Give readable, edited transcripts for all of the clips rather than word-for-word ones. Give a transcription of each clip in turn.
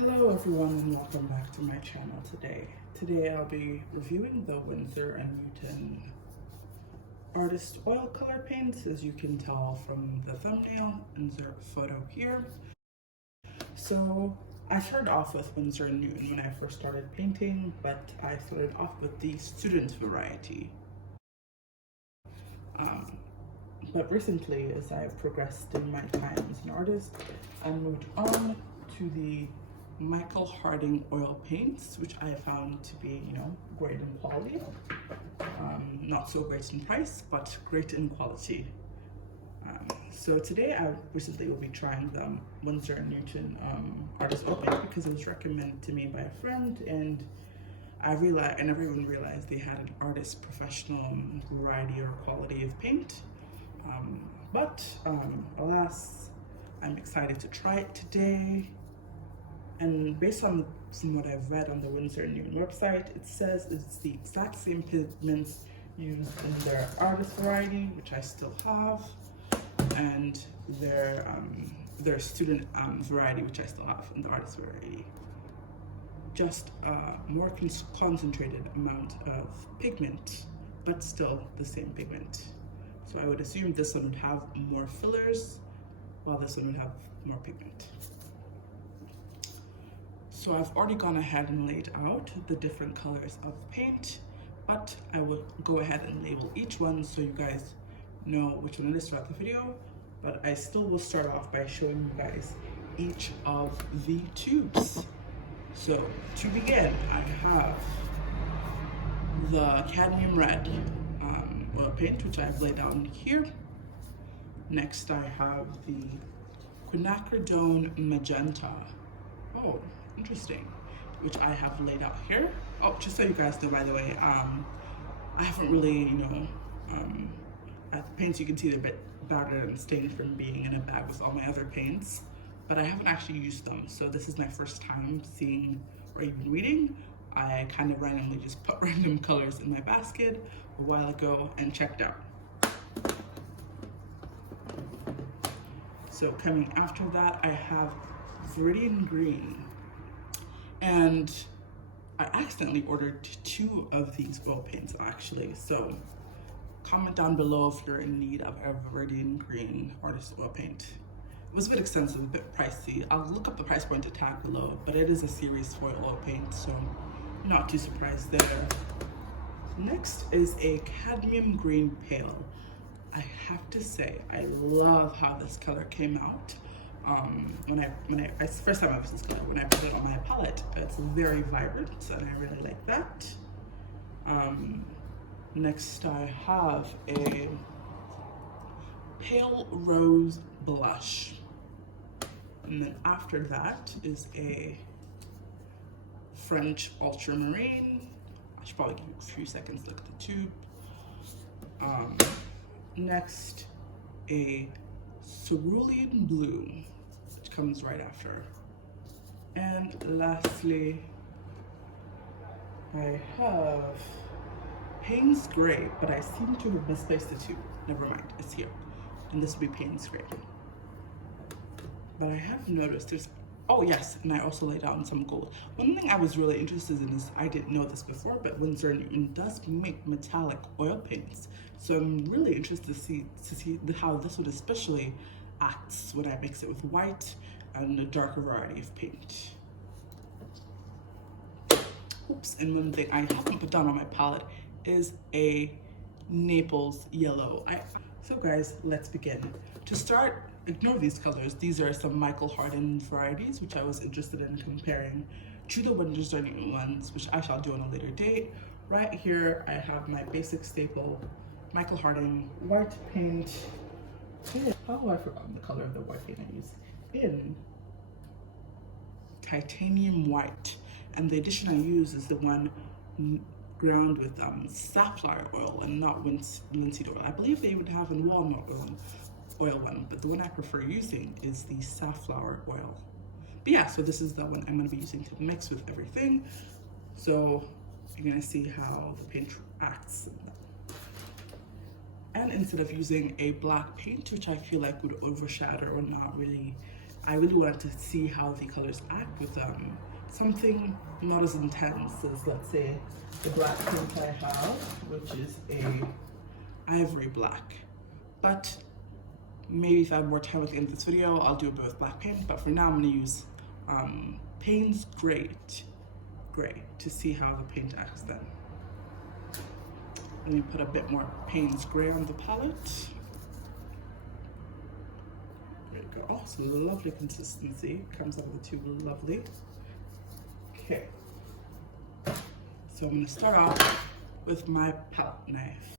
Hello everyone and welcome back to my channel today. Today I'll be reviewing the Windsor and Newton Artist Oil Color Paints, as you can tell from the thumbnail and the photo here. So I started off with Windsor and Newton when I first started painting, but I started off with the student variety. But recently, as I progressed in my time as an artist, I moved on to the Michael Harding oil paints, which I found to be, great in quality. Not so great in price, but great in quality. So today I recently will be trying the Windsor and Newton Artist Oil Paint because it was recommended to me by a friend, and I never even realized they had an artist professional variety or quality of paint. But alas, I'm excited to try it today. And based on from what I've read on the Windsor and Newton website, it says it's the exact same pigments used in their artist variety, which I still have, and their student variety, which I still have in the artist variety. Just a more concentrated amount of pigment, but still the same pigment. So I would assume this one would have more fillers, while this one would have more pigment. So I've already gone ahead and laid out the different colors of paint, but I will go ahead and label each one so you guys know which one it is throughout the video. But I still will start off by showing you guys each of the tubes. So to begin, I have the Cadmium Red oil paint, which I've laid down here. Next, I have the Quinacridone Magenta. Oh, interesting. Which I have laid out here. Oh, just so you guys know, by the way, I haven't really, at the paints you can see they're a bit battered and stained from being in a bag with all my other paints, but I haven't actually used them. So this is my first time seeing or even reading. I kind of randomly just put random colors in my basket a while ago and checked out. So coming after that, I have Viridian Green. And I accidentally ordered 2 of these oil paints actually. So comment down below if you're in need of a Viridian Green artist oil paint. It was a bit expensive, a bit pricey. I'll look up the price point to tag below, but it is a series foil oil paint, so not too surprised there. Next is a Cadmium Green Pale. I have to say, I love how this color came out. First time I was this color, when I put it on my palette, it's very vibrant and I really like that. Next I have a Pale Rose Blush. And then after that is a French Ultramarine. I should probably give you a few seconds to look at the tube. Next, a Cerulean Blue, which comes right after. And lastly, I have Payne's Gray, but I seem to have misplaced the tube. Never mind, it's here. And this will be Payne's Gray. But I have noticed there's, oh yes, and I also laid out some gold. One thing I was really interested in is, I didn't know this before, but Windsor & Newton does make metallic oil paints. So I'm really interested to see how this one especially acts when I mix it with white and a darker variety of paint. Oops, and one thing I haven't put down on my palette is a Naples Yellow. So guys, let's begin. To start, ignore these colors. These are some Michael Harding varieties, which I was interested in comparing to the Windsor & Newton ones, which I shall do on a later date. Right here, I have my basic staple Michael Harding white paint. How have I forgotten the color of the white paint I use? In titanium white. And the addition I use is the one ground with safflower oil and not linseed oil. I believe they would have a walnut oil one, but the one I prefer using is the safflower oil. But yeah, so this is the one I'm going to be using to mix with everything. So you're going to see how the paint acts. And instead of using a black paint, which I feel like would overshadow or not really I really wanted to see how the colors act with something not as intense as, let's say, the black paint I have, which is a ivory black. But maybe if I have more time at the end of this video, I'll do a bit with black paint. But for now, I'm going to use Payne's Gray to see how the paint acts then. Let me put a bit more Payne's Gray on the palette. There you go. Oh, it's a lovely consistency. Comes out of the tube lovely. Okay. So I'm going to start off with my palette knife.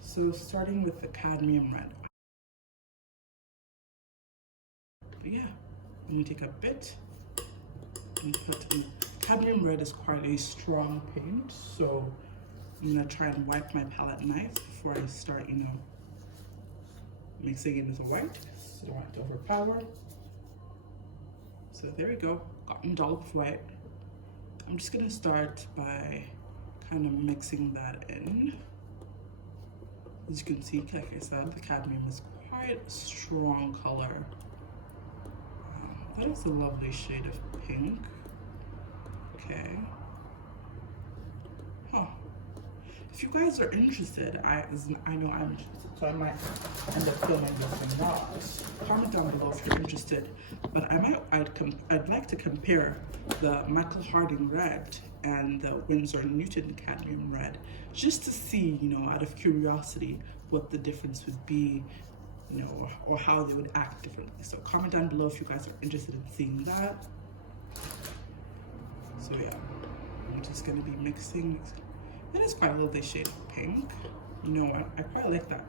So starting with the Cadmium Red. But yeah, I'm going to take a bit and put in. Cadmium Red is quite a strong paint, so I'm going to try and wipe my palette knife before I start, mixing it with the white, so I don't want it to overpower. So there we go, got my dollop of white. I'm just going to start by kind of mixing that in. As you can see, like I said, the cadmium is quite a strong color. That is a lovely shade of pink. Okay. Huh. If you guys are interested, I know I'm interested, so I might end up filming this or not. Comment down below if you're interested. But I'd like to compare the Michael Harding Red and the Windsor Newton Cadmium Red, just to see, out of curiosity, what the difference would be, or how they would act differently. So comment down below if you guys are interested in seeing that. So yeah, I'm just gonna be mixing. It is quite a lovely shade of pink. You know what? I quite like that.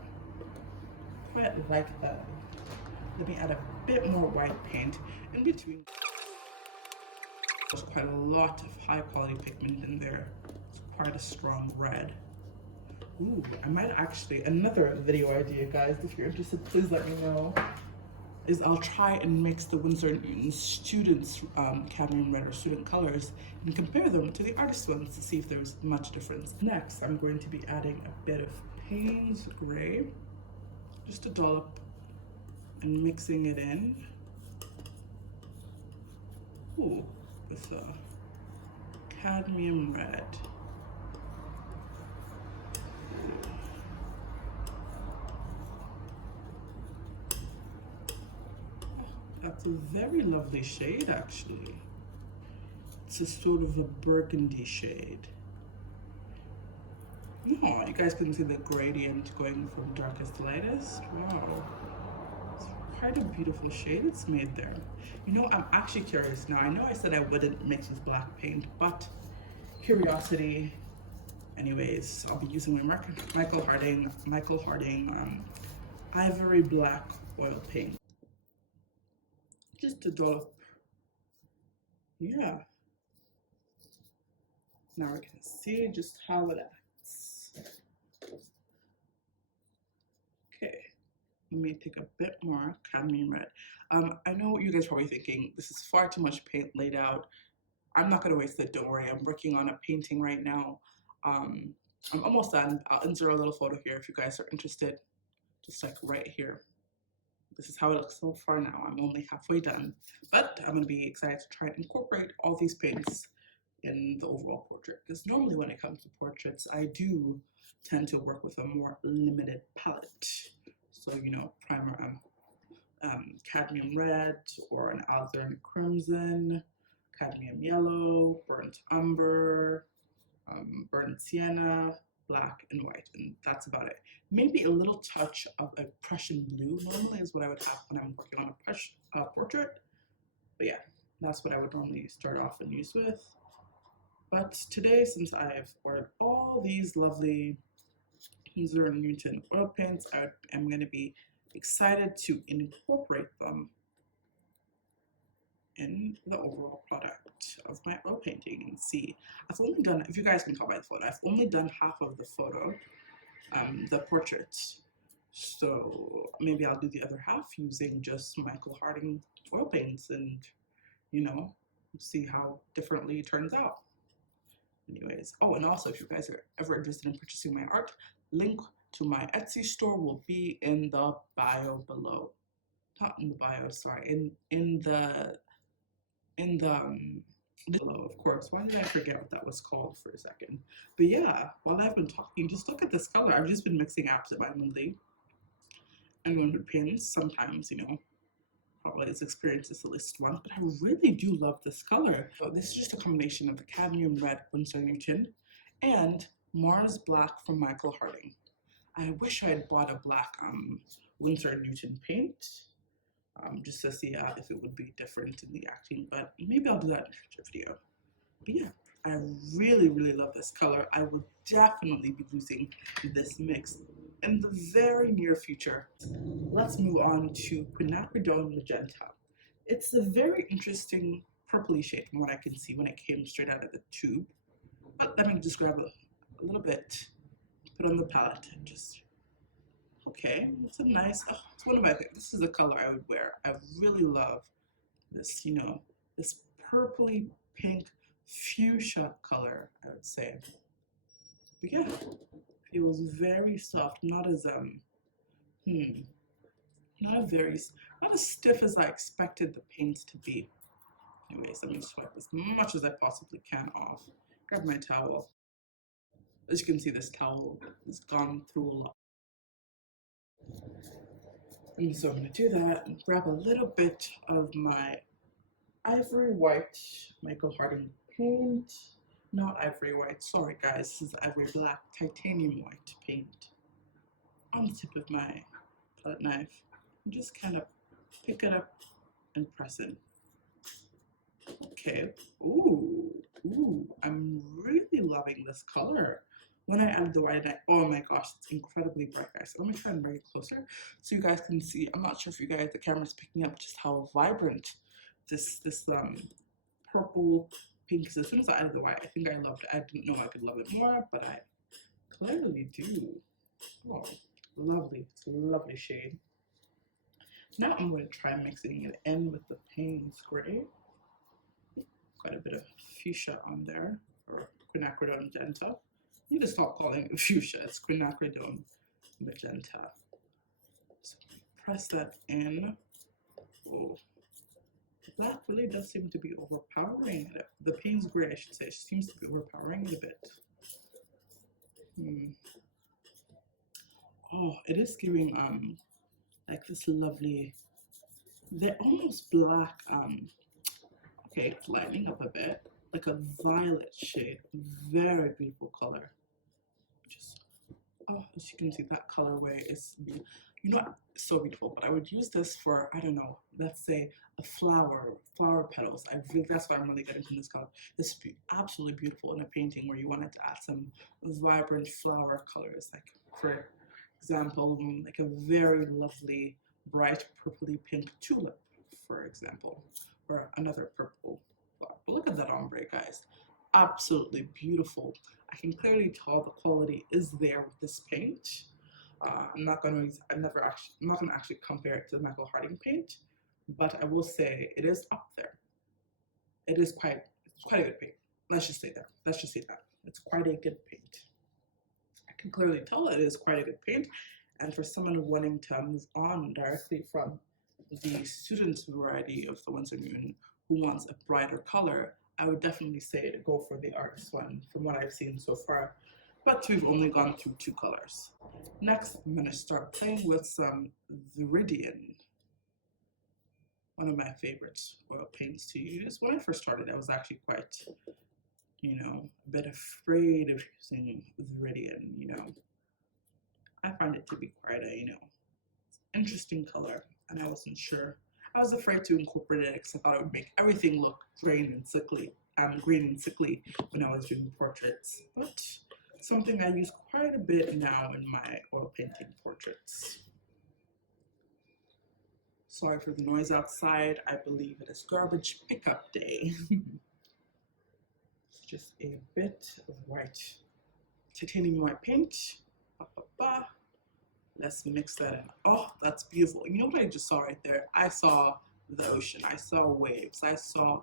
Let me add a bit more white paint in between. There's quite a lot of high quality pigment in there. It's quite a strong red. Ooh, I might actually, another video idea, guys, if you're interested, please let me know, is I'll try and mix the Windsor Newton students cadmium red or student colors and compare them to the artist ones to see if there's much difference. Next, I'm going to be adding a bit of Payne's Gray, just a dollop, and mixing it in. Ooh, with a cadmium red. That's a very lovely shade, actually. It's a sort of a burgundy shade. No, you guys can see the gradient going from darkest to lightest. Wow. It's quite a beautiful shade it's made there. I'm actually curious now. I know I said I wouldn't mix with black paint, but curiosity. Anyways, I'll be using my Michael Harding Ivory Black oil paint. Just a dollop. Yeah. Now we can see just how it acts. Okay. Let me take a bit more cadmium red. I know what you guys are probably thinking. This is far too much paint laid out. I'm not going to waste it. Don't worry. I'm working on a painting right now. I'm almost done. I'll insert a little photo here if you guys are interested. Just like right here. This is how it looks so far now. I'm only halfway done, but I'm going to be excited to try and incorporate all these paints in the overall portrait, because normally when it comes to portraits, I do tend to work with a more limited palette. So, primer, cadmium red, or an alizarin crimson, cadmium yellow, burnt umber, burnt sienna, black and white, and that's about it. Maybe a little touch of a Prussian blue normally is what I would have when I'm working on a portrait. But yeah, that's what I would normally start off and use with. But today, since I've ordered all these lovely Windsor Newton oil paints, I am going to be excited to incorporate them in the overall product of my oil painting and see. I've only done, if you guys can tell by the photo, I've only done half of the photo, the portrait. So maybe I'll do the other half using just Michael Harding oil paints and, see how differently it turns out. Anyways, oh, and also if you guys are ever interested in purchasing my art, link to my Etsy store will be in the bio below. not in the bio, sorry, in the yellow, of course. Why did I forget what that was called for a second? But yeah, while I've been talking, just look at this color. I've just been mixing absentmindedly and going with pins. Sometimes, you know, probably this experience is the least one, but I really do love this color. So this is just a combination of the Cadmium Red Windsor Newton and Mars Black from Michael Harding. I wish I had bought a black Windsor Newton paint, just to see if it would be different in the acting, but maybe I'll do that in a future video. But yeah, I really, really love this color. I will definitely be using this mix in the very near future. Let's move on to Quinacridone Magenta. It's a very interesting purpley shade from what I can see when it came straight out of the tube. But let me just grab a little bit, put on the palette, and just, okay, it's a nice, oh, it's one of my things. This is a color I would wear. I really love this, you know, this purpley pink fuchsia color, I would say. But yeah, feels very soft, not as not as stiff as I expected the paints to be. Anyways, let me just wipe as much as I possibly can off. Grab my towel. As you can see, this towel has gone through a lot. And so I'm going to do that and grab a little bit of my ivory white Michael Harding paint. Not ivory white, sorry guys, this is ivory black titanium white paint on the tip of my palette knife. And just kind of pick it up and press it. Okay, ooh, I'm really loving this color. When I added the white, oh my gosh, it's incredibly bright, guys. So let me try and bring it closer so you guys can see. I'm not sure if you guys, the camera's picking up just how vibrant this purple pink is. As soon as I added the white, I think I loved it. I didn't know I could love it more, but I clearly do. Oh, lovely, it's a lovely shade. Now I'm going to try mixing it in with the Payne's Gray. Quite a bit of fuchsia on there, or Quinacridone Magenta. You need to stop calling it fuchsia, it's Quinacridone Magenta. So press that in. Oh, the black really does seem to be overpowering it. The Payne's Gray, I should say, seems to be overpowering it a bit. Oh, it is giving like this lovely, they're almost black, okay, it's lighting up a bit, like a violet shade, very beautiful color. Just, oh, as you can see, that colorway is, you know, so beautiful. But I would use this for, I don't know, let's say a flower petals. I think that's why I'm really getting from this color. This would be absolutely beautiful in a painting where you wanted to add some vibrant flower colors, like for example, like a very lovely bright purpley pink tulip, for example, or another purple flower. But look at that ombre, guys. Absolutely beautiful. I can clearly tell the quality is there with this paint. I'm not going to actually compare it to the Michael Harding paint, but I will say it is up there. It's quite a good paint. Let's just say that. It's quite a good paint. I can clearly tell it is quite a good paint, and for someone wanting to move on directly from the student's variety of the Windsor Newton who wants a brighter color, I would definitely say to go for the artist one from what I've seen so far, but we've only gone through 2 colors. Next, I'm going to start playing with some Viridian, one of my favorite oil paints to use. When I first started, I was actually quite, you know, a bit afraid of using Viridian, you know. I find it to be quite a, you know, interesting color, and I wasn't sure. I was afraid to incorporate it because I thought it would make everything look green and sickly when I was doing portraits. But something I use quite a bit now in my oil painting portraits. Sorry for the noise outside. I believe it is garbage pickup day. Just a bit of white, titanium white paint. Let's mix that in. Oh, that's beautiful. You know what I just saw right there? I saw the ocean. I saw waves. I saw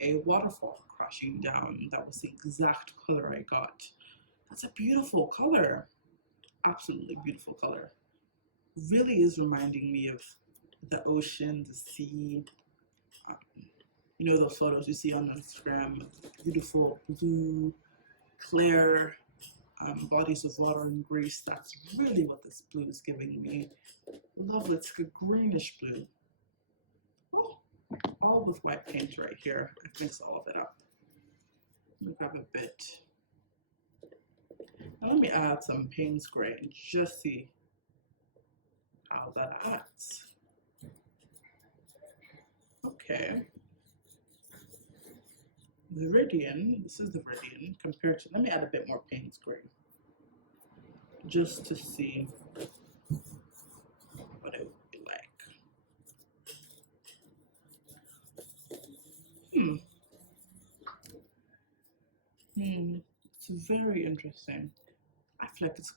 a waterfall crashing down. That was the exact color I got. That's a beautiful color. Absolutely beautiful color. Really is reminding me of the ocean, the sea. Um, you know those photos you see on Instagram, beautiful blue, clear bodies of water in Greece. That's really what this blue is giving me. Lovely, it's like a greenish blue. Oh, all with white paint right here. I mix all of it up. Let me grab a bit. Now let me add some Payne's Gray and just see how that acts. Okay. Viridian, this is the Viridian compared to, let me add a bit more Payne's Gray just to see what it would be like. It's very interesting. I feel like it's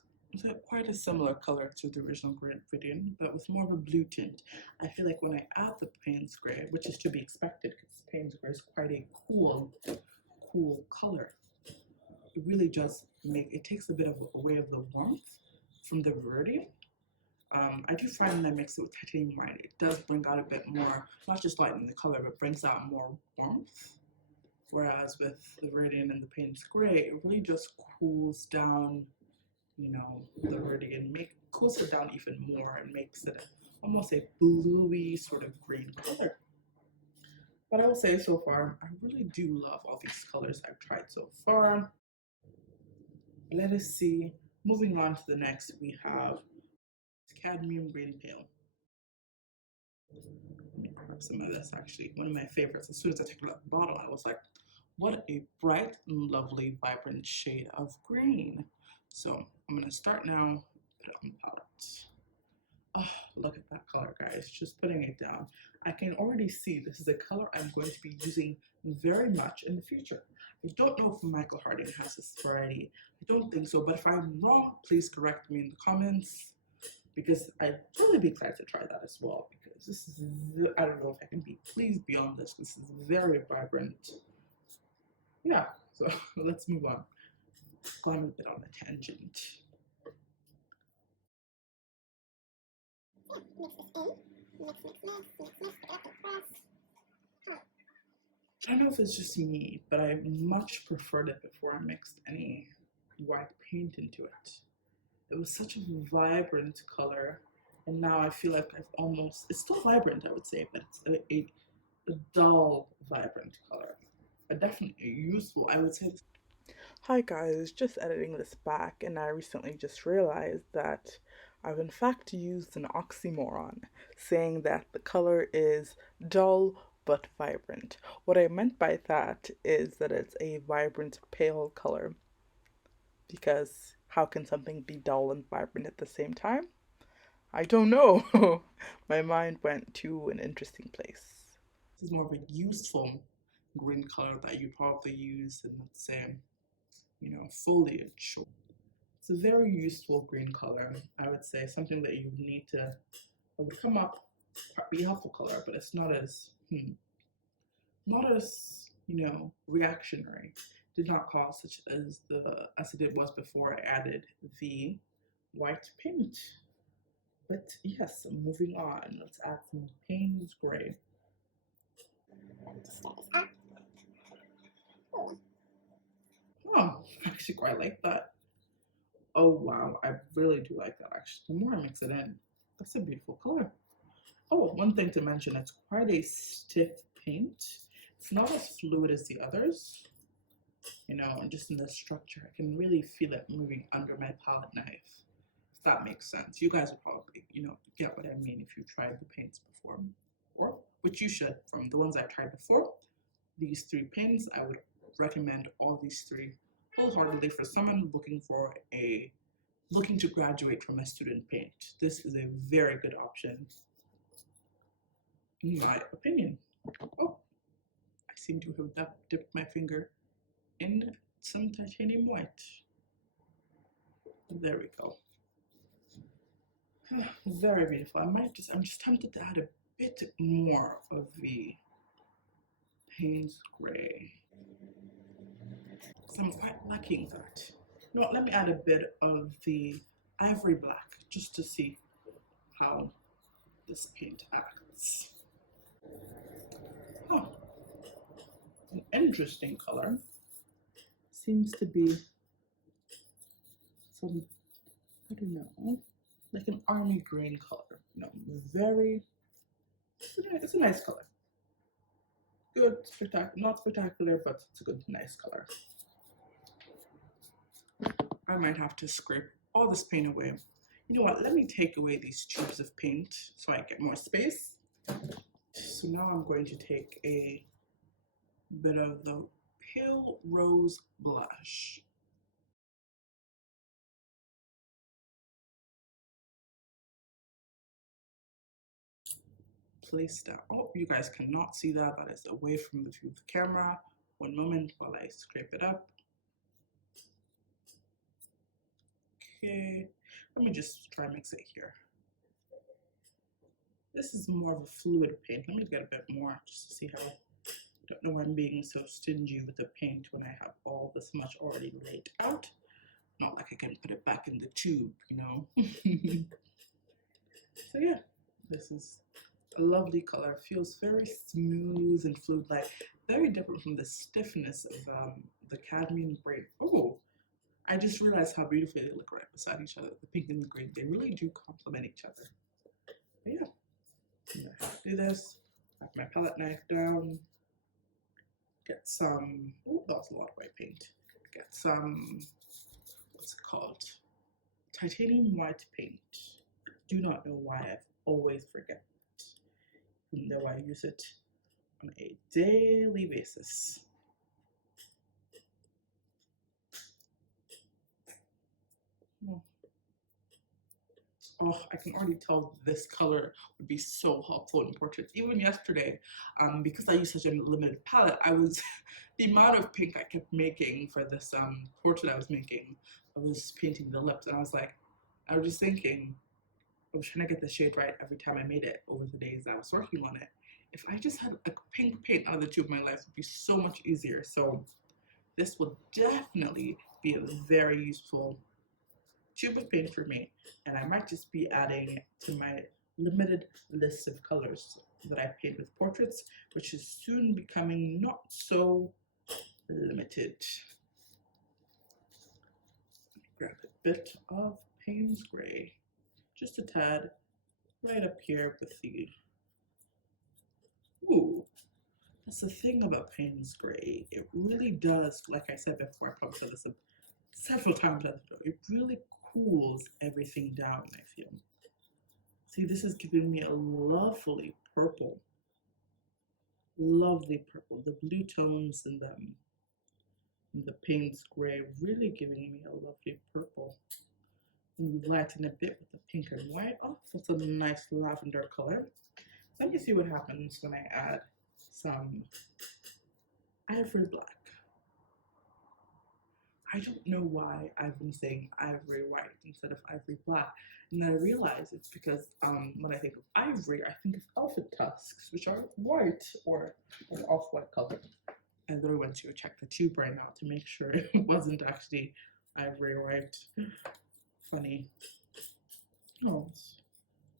quite a similar color to the original Viridian, but with more of a blue tint. I feel like when I add the Payne's Gray, which is to be expected because Payne's Gray is quite a cool color, it really does it takes a bit of away of the warmth from the Viridian. I do find when I mix it with titanium white, it does bring out a bit more, not just lighten the color, but brings out more warmth. Whereas with the Viridian and the Payne's Gray, it really just cools down, you know, the Viridian, cools it down even more and makes it almost a bluey sort of green color. But I will say so far, I really do love all these colors I've tried so far. Let us see. Moving on to the next, we have Cadmium Green Pale. Let me grab some of this, actually. One of my favorites. As soon as I took it out the bottle, I was like, what a bright and lovely, vibrant shade of green. So I'm going to start now, put it on the palette. Oh, look at that color, guys. Just putting it down. I can already see this is a color I'm going to be using very much in the future. I don't know if Michael Harding has this variety. I don't think so, but if I'm wrong, please correct me in the comments, because I'd really be glad to try that as well, because this is, I don't know if I can be pleased beyond this. This is very vibrant. Yeah, so let's move on. Gone a bit on a tangent. I don't know if it's just me, but I much preferred it before I mixed any white paint into it. It was such a vibrant color, and now I feel like it's still vibrant, I would say, but it's a dull, vibrant color. But definitely useful, I would say. Hi guys, just editing this back, and I recently just realized that I've in fact used an oxymoron, saying that the color is dull but vibrant. What I meant by that is that it's a vibrant pale color, because how can something be dull and vibrant at the same time? I don't know. My mind went to an interesting place. This is more of a useful green color that you probably use in, let's say, you know, foliage. It's a very useful green color, I would say, something that you need to, it would come up, be a helpful color, but it's not as, you know, reactionary. Did not cause such as it was before I added the white paint. But yes, moving on, let's add some Payne's Gray. Oh, I actually quite like that. Oh wow, I really do like that actually. The more I mix it in, that's a beautiful color. Oh, one thing to mention, it's quite a stiff paint. It's not as fluid as the others, you know, and just in the structure, I can really feel it moving under my palette knife, if that makes sense. You guys will probably, you know, get what I mean if you tried the paints before, or which you should. From the ones I've tried before, these three paints, I would recommend all these three wholeheartedly for someone looking to graduate from a student paint. This is a very good option, in my opinion. Oh, I seem to have dipped my finger in some titanium white. There we go. Very beautiful. I'm just tempted to add a bit more of the Payne's Gray. So I'm quite liking that. You know what, let me add a bit of the Ivory Black just to see how this paint acts. Oh, an interesting color. Seems to be some, I don't know, like an army green color. You know, very, it's a nice color. Good, not spectacular, but it's a good, nice color. I might have to scrape all this paint away. You know what, let me take away these tubes of paint so I get more space. So now I'm going to take a bit of the pale rose blush. Place that. Oh, you guys cannot see that. That is away from the view of the camera. One moment while I scrape it up. Okay, let me just try and mix it here. This is more of a fluid paint. Let me get a bit more just to see how. I don't know why I'm being so stingy with the paint when I have all this much already laid out. Not like I can put it back in the tube, you know. So yeah, this is a lovely color. Feels very smooth and fluid-like. Very different from the stiffness of the Cadmium Red. Oh, I just realized how beautifully they look right beside each other. The pink and the green, they really do complement each other. But yeah, I'm gonna have to do this. Have my palette knife down. Get some, oh, that's a lot of white paint. Get some, what's it called? Titanium white paint. Do not know why, I've always forget it, even though I use it on a daily basis. Oh, I can already tell this color would be so helpful in portraits. Even yesterday, because I use such a limited palette, the amount of pink I kept making for this portrait I was making, I was painting the lips, and I was just thinking, I was trying to get the shade right every time I made it over the days I was working on it. If I just had a pink paint out of the tube of my life, it would be so much easier. So this will definitely be a very useful tube of paint for me, and I might just be adding to my limited list of colors that I paint with portraits, which is soon becoming not so limited. Grab a bit of Payne's Gray, just a tad, right up here with the, ooh, that's the thing about Payne's Gray. It really does, like I said before, I probably said this several times at the door, it really cools everything down, I feel. See, this is giving me a lovely purple. Lovely purple. The blue tones and the Payne's Gray really giving me a lovely purple. And lighten a bit with the pink and white. Oh, that's a nice lavender color. Let me see what happens when I add some ivory black. I don't know why I've been saying ivory white instead of ivory black. And I realize it's because when I think of ivory, I think of elephant tusks, which are white or an off-white color. And then I went to check the tube right now to make sure it wasn't actually ivory white. Funny. Oh,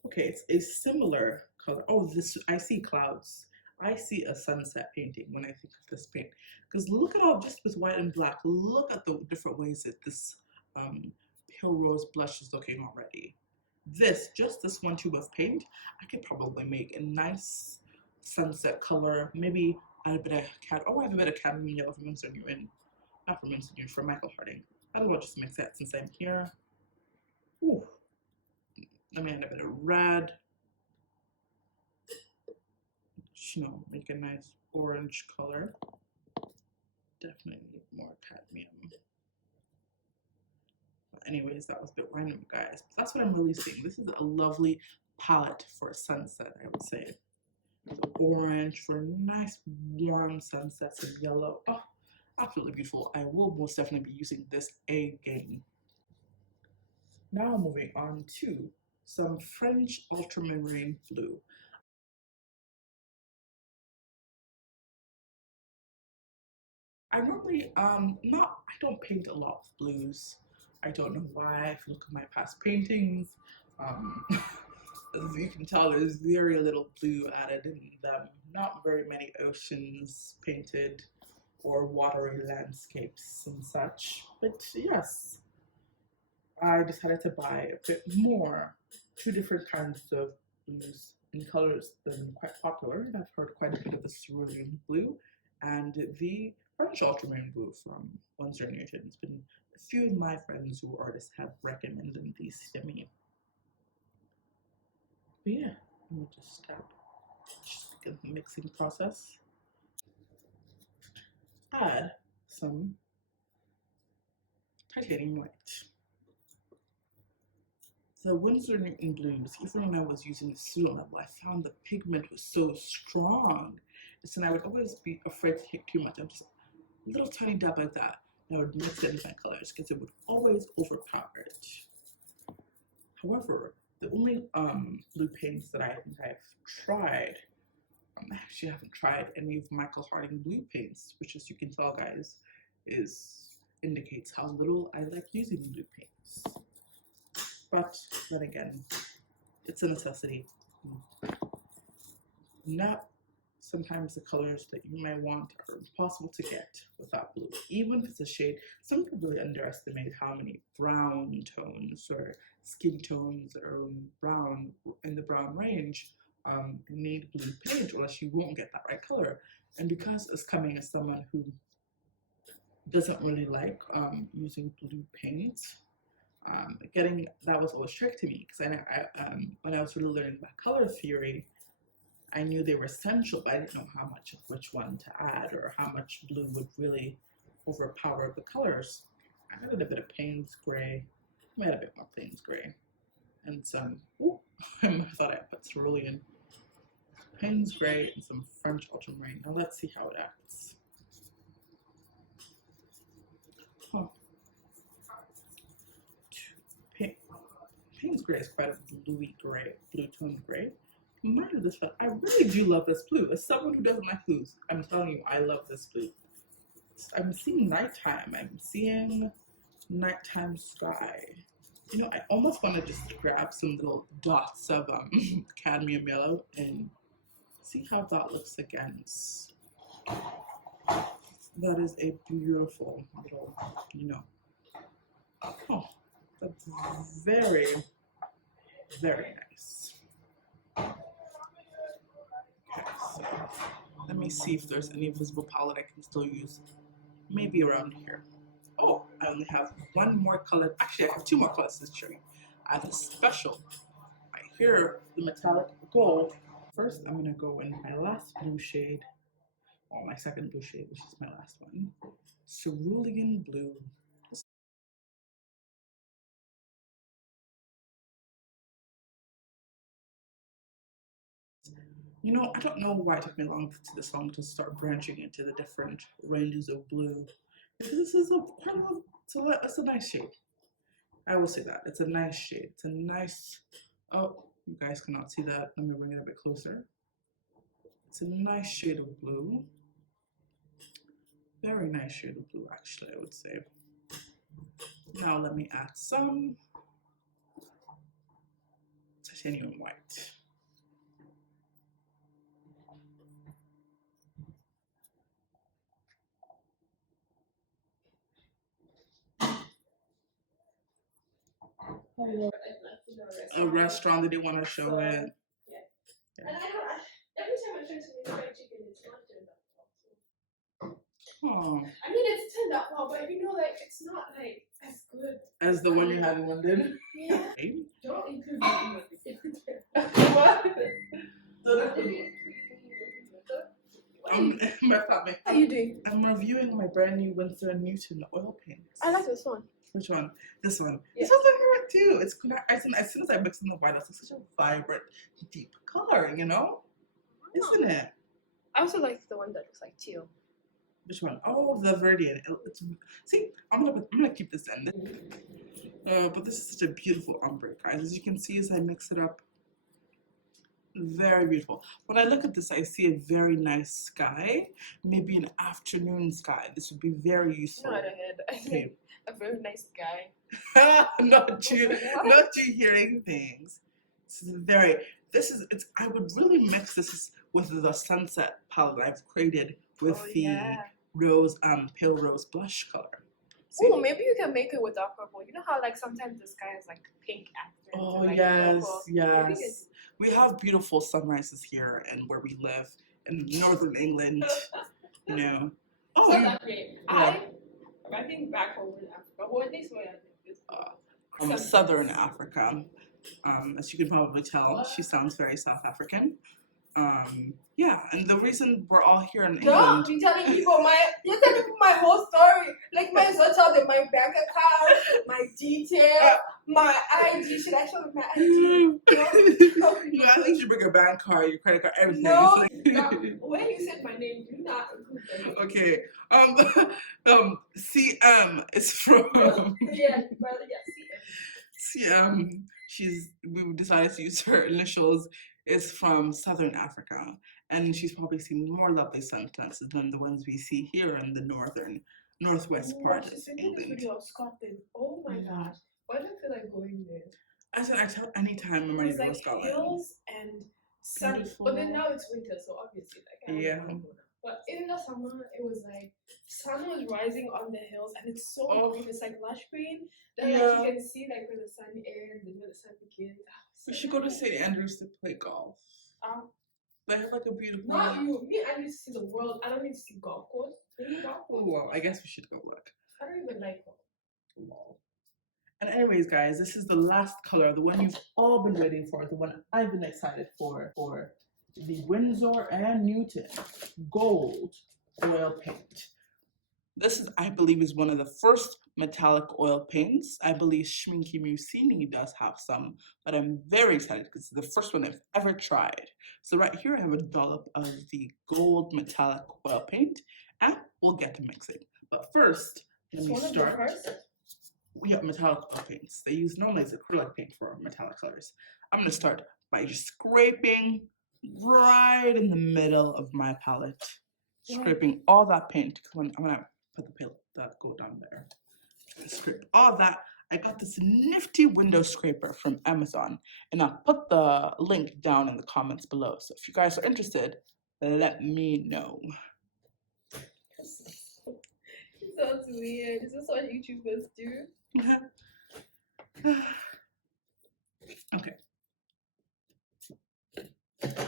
okay, it's a similar color. Oh, this, I see clouds. I see a sunset painting when I think of this paint. Because look at all, just with white and black, look at the different ways that this pale rose blush is looking already. Just this one tube of paint, I could probably make a nice sunset color. Maybe add a bit of I have a bit of Cadmium Yellow from Windsor, not from Windsor, from Michael Harding. I will just mix that since I'm here. Ooh. Let me add a bit of red. You know, make a nice orange color. Definitely need more cadmium. But anyways, that was a bit random, guys. But that's what I'm really seeing. This is a lovely palette for a sunset, I would say. The orange for nice warm sunsets and yellow. Oh, absolutely beautiful. I will most definitely be using this again. Now moving on to some French Ultramarine Blue. I normally I don't paint a lot of blues. I don't know why. If you look at my past paintings, you can tell there's very little blue added in them. Not very many oceans painted or watery landscapes and such. But yes, I decided to buy a bit more. Two different kinds of blues in colors that are quite popular. And I've heard quite a bit of the Cerulean Blue and the French Ultramarine Blue from Windsor Newton. It's been a few of my friends who are artists have recommended these to me. But yeah, we'll just get the mixing process. Add some titanium white. The Windsor Newton blues, even when I was using the pseudo level, I found the pigment was so strong. So I would always be afraid to take too much. I'm just a little tiny dab like that, and I would mix it with my colors because it would always overpower it. However, the only blue paints that I think I've tried, I actually haven't tried any of Michael Harding blue paints, which, as you can tell, guys, indicates how little I like using blue paints. But then again, it's a necessity. Not sometimes the colors that you may want are impossible to get without blue. Even if it's a shade, some people really underestimate how many brown tones or skin tones that are brown in the brown range need blue paint, or else you won't get that right color. And because it's coming as someone who doesn't really like using blue paint, getting that was always trick to me, because when I was really learning about color theory, I knew they were essential, but I didn't know how much of which one to add or how much blue would really overpower the colors. I added a bit of Payne's gray, I made a bit more Payne's gray, and some, I thought I put cerulean, Payne's gray, and some French ultramarine. Now let's see how it acts. Payne's gray is quite a bluey gray, blue toned gray. Mind you, this one, I really do love this blue. As someone who doesn't like blues, I'm telling you, I love this blue. I'm seeing nighttime. I'm seeing nighttime sky. You know, I almost want to just grab some little dots of cadmium yellow and see how that looks against. That is a beautiful little, oh, that's very, very nice. Okay, so let me see if there's any visible palette I can still use. Maybe around here. Oh, I only have one more color. Actually, I have two more colors to show you. I have a special right here, the metallic gold. First, I'm gonna go in my last blue shade, or my second blue shade, which is my last one, Cerulean Blue. You know, I don't know why it took me this long to start branching into the different ranges of blue. Because this is it's a nice shade. I will say that. It's a nice shade. It's a nice, oh, you guys cannot see that. Let me bring it a bit closer. It's a nice shade of blue. Very nice shade of blue, actually, I would say. Now let me add some titanium white. A restaurant that they want to show it. Yeah. And I don't, every time I try to make fried chicken, it's not turned out well. Oh. I mean, it's turned out well, but you know, like, it's not like as good as the one you had in London. Yeah. Don't include me in the what? How you doing? I'm reviewing my brand new Winsor & Newton oil paints. I like this one. Which one? This one. Yeah. This one's my favorite too. It's as soon as I mix in the white, it's such a vibrant, deep color, you know? Isn't it? I also like the one that looks like teal. Which one? Oh, the Viridian. See, I'm gonna keep this in. But this is such a beautiful ombre, guys. As you can see, as I mix it up, very beautiful. When I look at this, I see a very nice sky, maybe an afternoon sky. This would be very useful. Not ahead. I think a very nice sky. Not you hearing things. This is very, it's, I would really mix this with the Sunset palette I've created with the rose, pale rose blush color. Oh, maybe you can make it with dark purple. You know how like sometimes the sky is like pink accents. Oh, like yes, purple. yes. We have beautiful sunrises here and where we live in northern England, you know. Oh, so that's great. Yeah. I think back home in Africa, or at least where I live, from southern Africa. As you can probably tell, she sounds very South African. Yeah, and the reason we're all here in England. You're telling people my whole story. Like, might as well tell them my bank account, my detail, my ID. Should I show them my ID? No, I think you should bring your bank card, your credit card, everything. No, when you said my name, do not include them. Okay. CM is from. Yeah, brother. Yeah, CM. We decided to use her initials. Is from southern Africa, and she's probably seen more lovely sunsets than the ones we see here in the northwest part of England. This video of Scotland. Oh my gosh, why do I feel like going there? I said I tell anytime I'm ready to go to Scotland. Hills and sunny, but then now it's winter, so obviously like yeah. But in the summer, it was like sun was rising on the hills, and it's so green. It's like lush green. Then like, you can see like where the sun ends and where the sun begins. We should go to St. Andrews to play golf. They have like a beautiful. Not you. Me, I need to see the world. I don't need to see golf course. Well, I guess we should go look. I don't even like golf. And anyways, guys, this is the last color, the one you've all been waiting for, the one I've been excited for the Windsor and Newton Gold Oil Paint. This is, I believe, is one of the first metallic oil paints. I believe Schminky Musini does have some, but I'm very excited because it's the first one I've ever tried. So right here I have a dollop of the gold metallic oil paint, and we'll get to mixing. But first, let me start. We have metallic oil paints. They use normally it's acrylic paint for metallic colors. I'm gonna start by just scraping right in the middle of my palette, scraping all that paint. I'm gonna put the gold down there. Scrape all that. I got this nifty window scraper from Amazon, and I'll put the link down in the comments below. So if you guys are interested, let me know. Sounds weird. Is this what YouTubers do? Okay.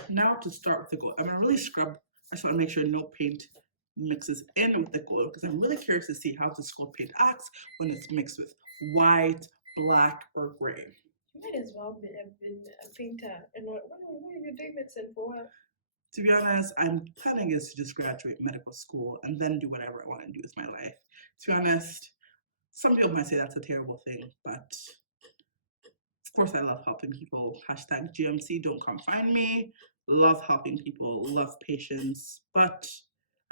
Now to start with the gold, I'm gonna really scrub. I just want to make sure no paint mixes in with the gold because I'm really curious to see how this gold paint acts when it's mixed with white, black, or gray. You might as well have been a painter. And what are you doing medicine for? To be honest, I'm planning is to just graduate medical school and then do whatever I want to do with my life. To be honest, some people might say that's a terrible thing, but of course I love helping people. Hashtag GMC, don't come find me. Love helping people, love patients, but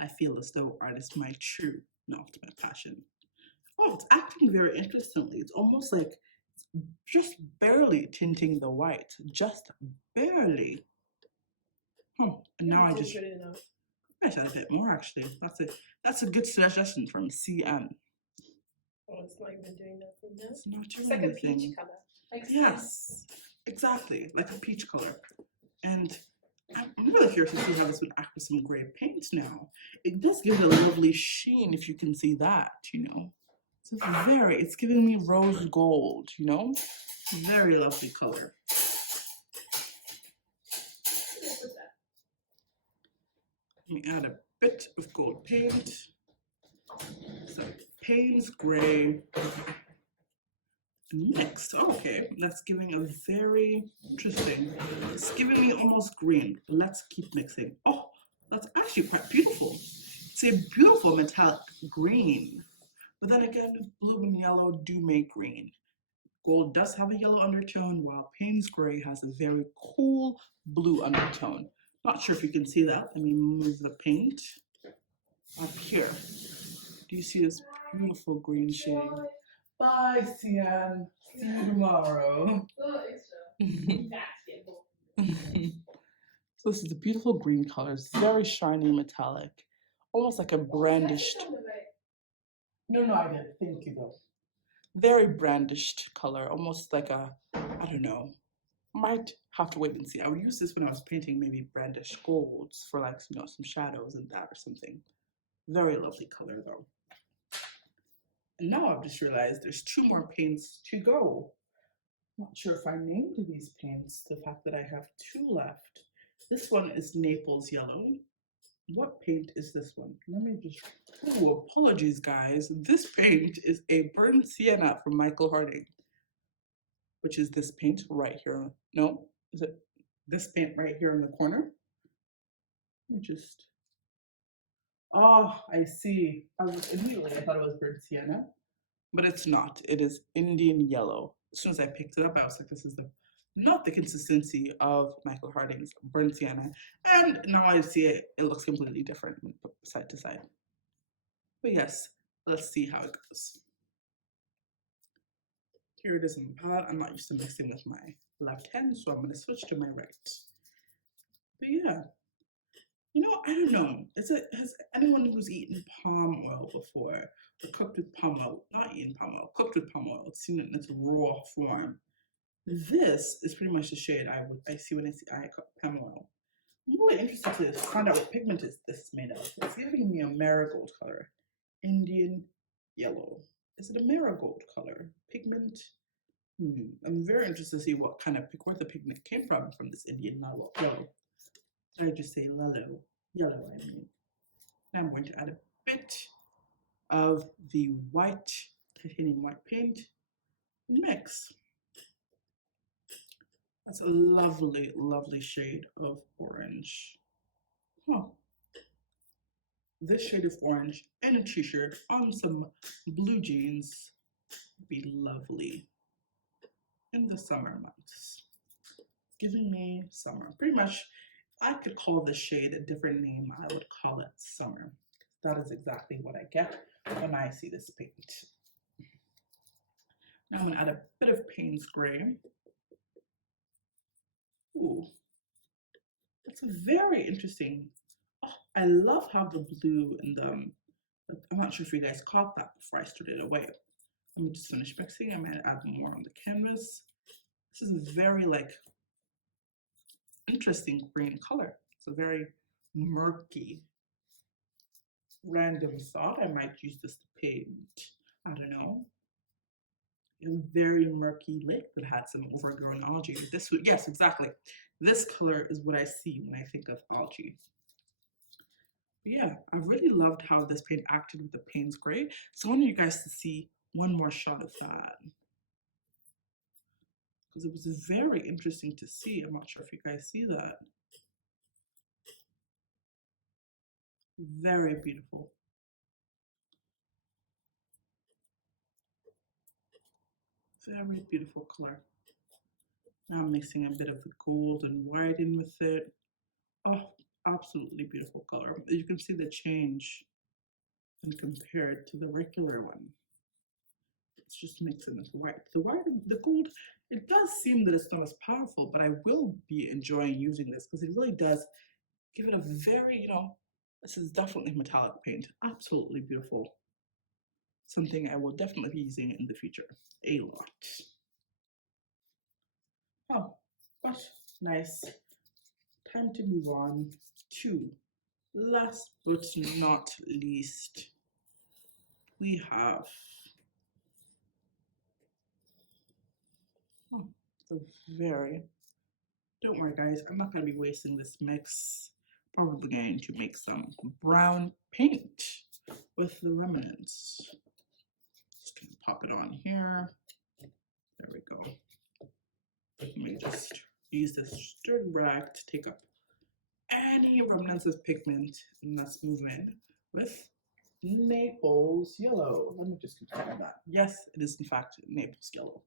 I feel as though art is my true, not my passion. Oh, it's acting very interestingly. It's almost like just barely tinting the white, just barely. Oh, and now I should add a bit more actually. That's a good suggestion from CM. Oh, it's not even doing nothing now. It's not doing like anything. A peach color. Like yes, exactly, like a peach color. And I'm really curious to see how this would act with some gray paint now. It does give it a lovely sheen if you can see that, you know. So it's giving me rose gold, you know. Very lovely color. Let me add a bit of gold paint. So Payne's gray. Next, okay, that's giving a very interesting. It's giving me almost green, but let's keep mixing. Oh, that's actually quite beautiful. It's a beautiful metallic green. But then again, blue and yellow do make green. Gold does have a yellow undertone, while Payne's gray has a very cool blue undertone. Not sure if you can see that. Let me move the paint up here. Do you see this beautiful green shade? Bye, CM. See you tomorrow. So this is a beautiful green color. It's very shiny metallic. Almost like a brandished. No, I didn't. Thank you, though. Very brandished color. Almost like a, I don't know. Might have to wait and see. I would use this when I was painting maybe brandish golds for like, you know, some shadows and that or something. Very lovely color though. And now I've just realized there's 2 more paints to go. Not sure if I named these paints, the fact that I have 2 left. This one is Naples Yellow. What paint is this one? Let me just, oh, apologies guys. This paint is a burnt sienna from Michael Harding, which is this paint right here. No, is it this paint right here in the corner? Let me just, oh, I see. Immediately I thought it was burnt sienna, but it's not. It is Indian yellow. As soon as I picked it up, I was like, this is not the consistency of Michael Harding's burnt sienna. And now I see it, it looks completely different side to side. But yes, let's see how it goes. Here it is in the pot. I'm not used to mixing with my left hand, so I'm going to switch to my right. But yeah, you know, I don't know. Has anyone who's eaten palm oil before, or cooked with palm oil, not eaten palm oil, cooked with palm oil, seen it in its raw form? This is pretty much the shade I see when I cook palm oil. I'm really interested to find out what pigment this is made of. It's giving me a marigold color. Indian yellow. Is it a marigold color? Pigment? I'm very interested to see what kind of where the pigment came from this Indian yellow. I just say yellow I mean. Now I'm going to add a bit of the white, titanium white paint, mix. That's a lovely, lovely shade of orange. Oh, this shade of orange and a t-shirt on some blue jeans would be lovely in the summer months. Giving me summer. Pretty much, if I could call this shade a different name, I would call it summer. That is exactly what I get when I see this paint. Now I'm going to add a bit of Payne's Gray. Ooh, that's very interesting. Oh, I love how the blue and the, I'm not sure if you guys caught that before I stood it away. Let me just finish mixing. I'm going to add more on the canvas. This is a very like interesting green color. It's a very murky. Random thought, I might use this to paint, I don't know, a very murky lake that had some overgrown algae. This would, yes, exactly. This color is what I see when I think of algae. But yeah, I really loved how this paint acted with the Payne's Gray. So I wanted you guys to see one more shot of that, because it was very interesting to see. I'm not sure if you guys see that. Very beautiful. Very beautiful color. Now I'm mixing a bit of the gold and white in with it. Oh, absolutely beautiful color. You can see the change when compared to the regular one. It's just mixing with white. The gold, it does seem that it's not as powerful, but I will be enjoying using this because it really does give it a very, you know, this is definitely metallic paint. Absolutely beautiful. Something I will definitely be using in the future a lot. Oh, but nice. Time to move on to, last but not least, we have the very, don't worry guys, I'm not going to be wasting this mix. Probably going to make some brown paint with the remnants. Just going to pop it on here. There we go. Let me just use this sturdy rag to take up any remnants of pigment, and let's move in with Naples Yellow. Let me just confirm that. Yes, it is in fact Naples Yellow.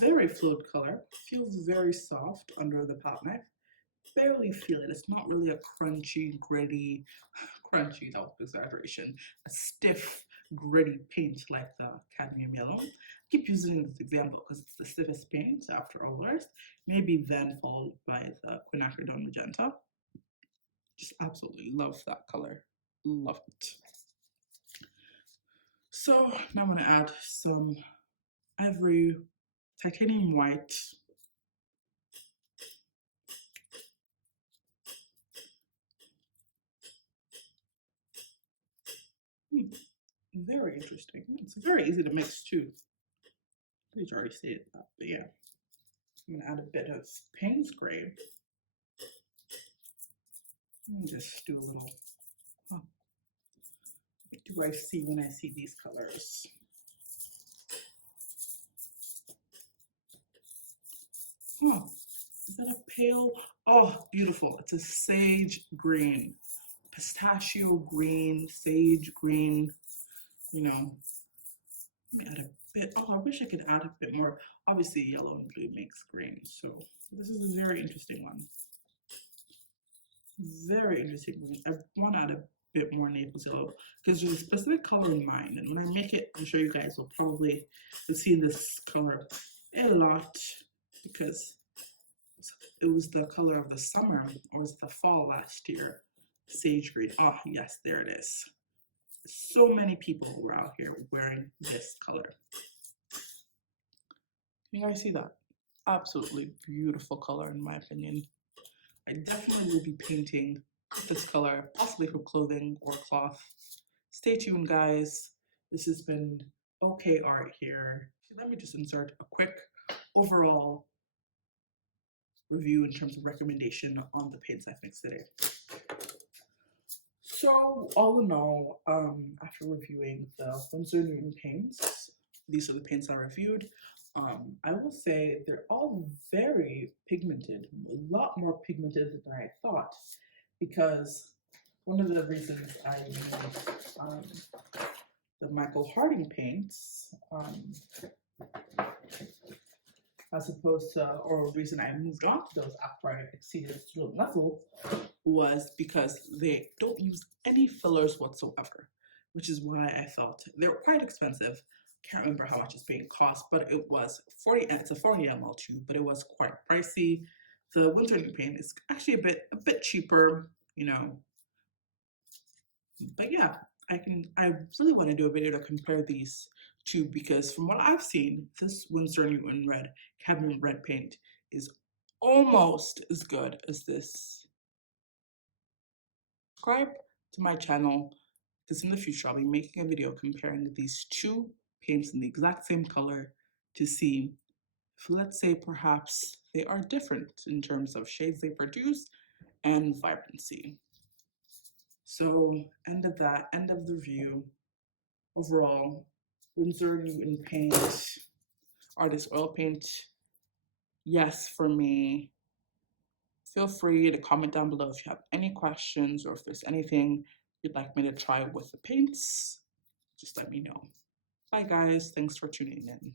Very fluid color, feels very soft under the palette knife. Barely feel it. It's not really a crunchy, gritty, crunchy, that was exaggeration, a stiff, gritty paint like the Cadmium Yellow. I keep using this example because it's the stiffest paint after all the rest. Maybe then followed by the Quinacridone Magenta. Just absolutely love that color. Love it. So now I'm gonna add some ivory titanium white. Very interesting. It's very easy to mix too. Please already said that, but yeah. I'm gonna add a bit of Payne's Gray. Let me just do a little. Huh. What do I see when I see these colors? Huh. Is that a pale? Oh, beautiful. It's a sage green, pistachio green, sage green. You know, let me add a bit. Oh, I wish I could add a bit more. Obviously, yellow and blue makes green. So this is a very interesting one. Very interesting one. I want to add a bit more Naples Yellow because there's a specific color in mind. And when I make it, I'm sure you guys will probably see this color a lot because it was the color of the summer, or was it the fall last year? Sage green. Oh, yes, there it is. So many people were out here wearing this color. Can you guys see that? Absolutely beautiful color, in my opinion. I definitely will be painting this color, possibly for clothing or cloth. Stay tuned, guys. This has been OK Art here. Let me just insert a quick overall review in terms of recommendation on the paints I mixed today. So all in all, after reviewing the Windsor paints, these are the paints I reviewed. I will say they're all very pigmented, a lot more pigmented than I thought, because one of the reasons I used the Michael Harding paints, as opposed to, or a reason I moved on to those after I exceeded a certain level, was because they don't use any fillers whatsoever, which is why I felt they were quite expensive. Can't remember how much it's being cost, but it was 40. It's a 40 ml tube, but it was quite pricey. The Windsor paint is actually a bit cheaper, you know. But yeah, I really want to do a video to compare these two, because from what I've seen, this Windsor Red Cadmium Red paint is almost as good as this. Subscribe to my channel, because in the future I'll be making a video comparing these two paints in the exact same color to see if, let's say, perhaps they are different in terms of shades they produce and vibrancy. So end of the review. Overall, Windsor paint, artist oil paint, yes for me. Feel free to comment down below if you have any questions or if there's anything you'd like me to try with the paints. Just let me know. Bye guys, thanks for tuning in.